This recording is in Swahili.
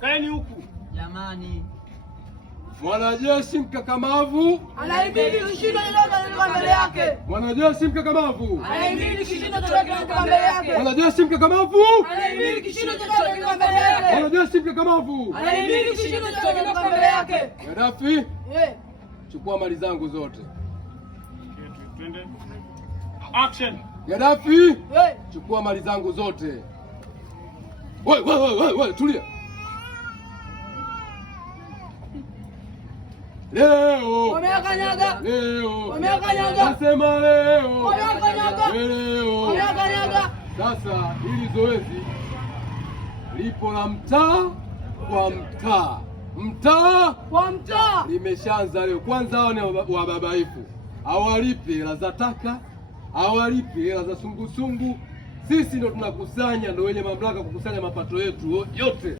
Kaeni huku. Jamani. Mwanajeshi mkakamavu anahimili kishindo kilichowekwa mbele yake. Mwanajeshi mkakamavu anahimili kishindo kilichowekwa mbele yake. Mwanajeshi mkakamavu anahimili kishindo kilichowekwa mbele yake. Mwanajeshi mkakamavu anahimili kishindo kilichowekwa mbele yake. Gaddafi, chukua mali zangu zote. Twende. Action. Gaddafi, chukua mali zangu zote. Wewe, tulia. Leo wamekanyaga, leo wamekanyaga, nasema leo wamekanyaga, leo wamekanyaga. Sasa hili zoezi lipo la mtaa kwa mtaa, mtaa kwa mtaa, limeshaanza leo. Kwanza hao ni wababaifu, hawalipi hela za taka, hawalipi hela za sungusungu. Sisi ndo tunakusanya, ndo wenye mamlaka kukusanya mapato yetu yote.